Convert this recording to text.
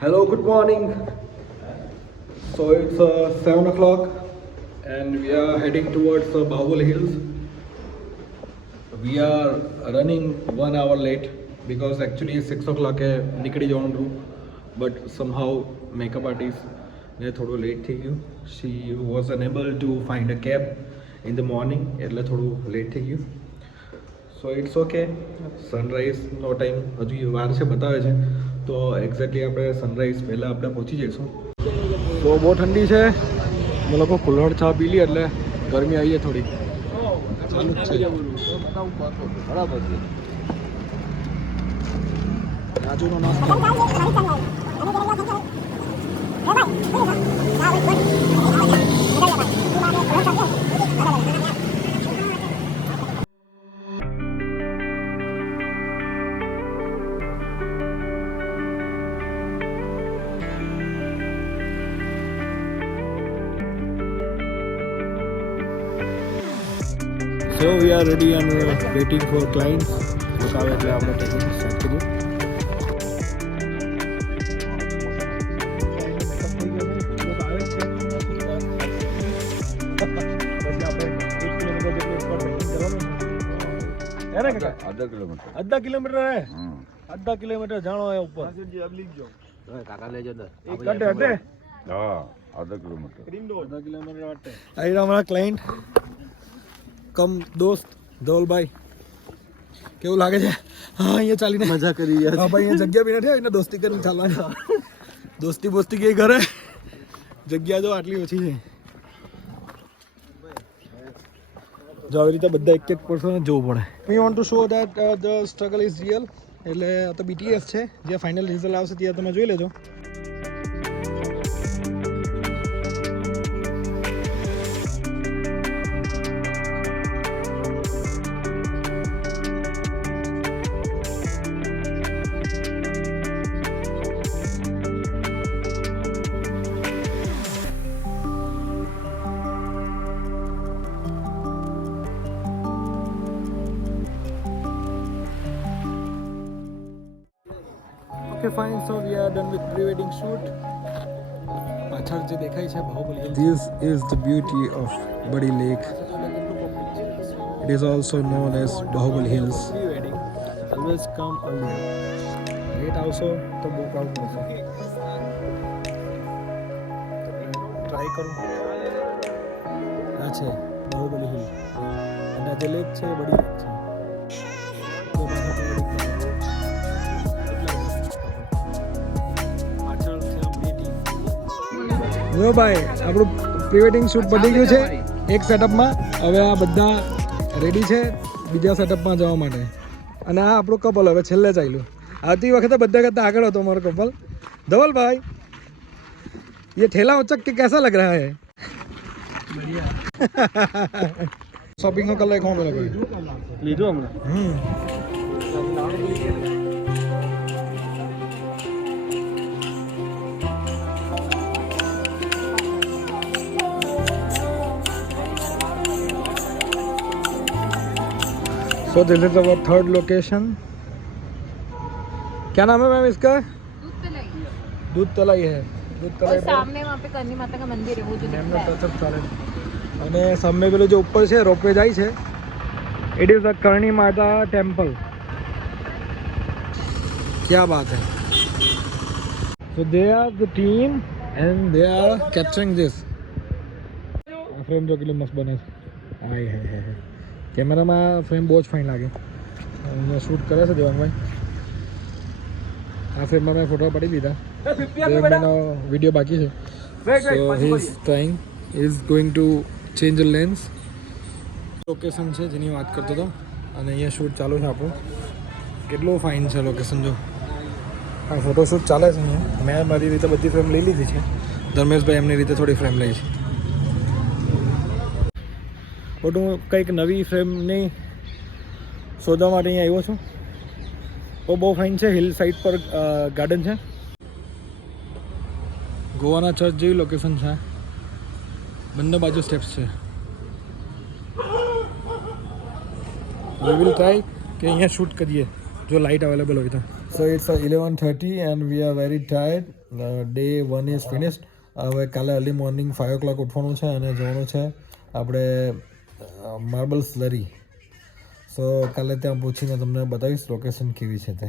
Hello, good morning. So it's 7 o'clock and we are heading towards Bahubali Hills. We are running 1 hour late because actually 6 o'clock એ નીકળી જવાનું હતું, but somehow makeup artist ને થોડું late થઈ ગયું. She was unable to find a cab in the morning એટલે થોડું late થઈ ગયું. So it's okay. સનરાઈઝનો ટાઈમ હજુ વાર છે બતાવે છે, તો એક્ઝેક્ટલી આપણે સનરાઈઝ પહેલાં આપણે પહોંચી જઈશું. તો બહુ ઠંડી છે, અમે લોકો કુલ્હડ ચા પી લી એટલે ગરમી આવી છે થોડી. ચાલુ જ છે બરાબર છે. રાજુનો નાસ્તો So we are ready and waiting for clients. Look આવે એટલે આપણે ટેકિંગ સ્ટાર્ટ કરીએ. અડધા કિલોમીટર હે, અડધા કિલોમીટર જાણો હે ઉપર. કાકા લેજો ને એક અડે અડે. હા, અડધા કિલોમીટર વાટે. આઈ અમારા ક્લાયન્ટ કમ દોસ્ત ધવલભાઈ, કેવું લાગે છે? હા, અહીંયા ચાલીને મજા કરી યાર. હા ભાઈ, અહીંયા જગ્યા બી નથી, એને દોસ્તી કરીને ચાલવાની. દોસ્તી બોસ્તી કઈ ઘરે જગ્યા જો આટલી ઓછી છે. જો આવી રીતે બધા એક એક પર્સન જોવું પડે. We want to show that the struggle is real. એટલે આ તો BTS છે, જે ફાઇનલ રિઝલ્ટ આવશે ત્યાં તમે જોઈ લેજો. Okay, fine. So we are done with pre-wedding shoot. પાછળ જે દેખાય છે Baahubali hills. This is the beauty of Badi Lake. It is also known as Bahubali Hills. Pre-wedding. Always come early. Late also તો બહુ ક્રાઉડ મળશે. Try કરું. આ છે બાહુબલી હિલ અને આ જે લેક છે બડી લેક છે. જો ભાઈ, આપણું પ્રી વેડિંગ શૂટ પતી ગયું છે એક સેટઅપમાં. હવે આ બધા રેડી છે બીજા સેટઅપમાં જવા માટે. અને આ આપણું કપલ હવે છેલ્લે ચાલ્યું. આવતી વખતે બધા કરતા આગળ હતો મારો કપલ. ધવલ ભાઈ, ये ठेला उचक के कैसा लग रहा है? શોપિંગ નો કલાક કોણ કરે લીધું હમણાં. So this is our third location. क्या नाम है मैम इसका? दूध तलाई है. दूध तलाई सामने वहाँ पे करनी माता का मंदिर है वो जो दिखता है. અને સામે પેલું જે ઉપર છે રોપવે જાય છે, it is a Karni Mata temple. क्या बात है. So they are the team and they are capturing this. Frame જો કેટલી મસ્ત બને છે. હાય હાય હાય. કેમેરામાં ફ્રેમ બહુ જ ફાઇન લાગે. અહીંયા શૂટ કરે છે દેવાંગભાઈ. આ ફ્રેમમાં મેં ફોટો પાડી લીધા. દેવાંગભાઈનો વિડીયો બાકી છે. So he is trying, he is going to change a lens. Location છે જેની વાત કરતો હતો અને અહીંયા શૂટ ચાલુ છે આપણું. કેટલું ફાઇન છે લોકેશન. જો આ ફોટોશૂટ ચાલે છે અહીંયા. મેં મારી રીતે બધી ફ્રેમ લઈ લીધી છે. ધર્મેશભાઈ એમની રીતે થોડી ફ્રેમ લઈ છે. બટ હું કંઈક નવી ફ્રેમની શોધવા માટે અહીંયા આવ્યો છું. બહુ ફાઇન છે. હિલ સાઇડ પર ગાર્ડન છે. ગોવાના ચર્ચ જેવી લોકેશન છે. બંને બાજુ સ્ટેપ્સ છે. વી વિલ ટ્રાય કે અહીંયા શૂટ કરીએ જો લાઇટ અવેલેબલ હોય તો. So it's 11:30 and we are very tired. Day 1 is finished. હવે કાલે અર્લી મોર્નિંગ 5 o'clock ઉઠવાનું છે અને જવાનું છે આપણે માર્બલ સ્લરી. સો કાલે ત્યાં પહોંચીને તમને બતાવીશ લોકેશન કેવી છે તે.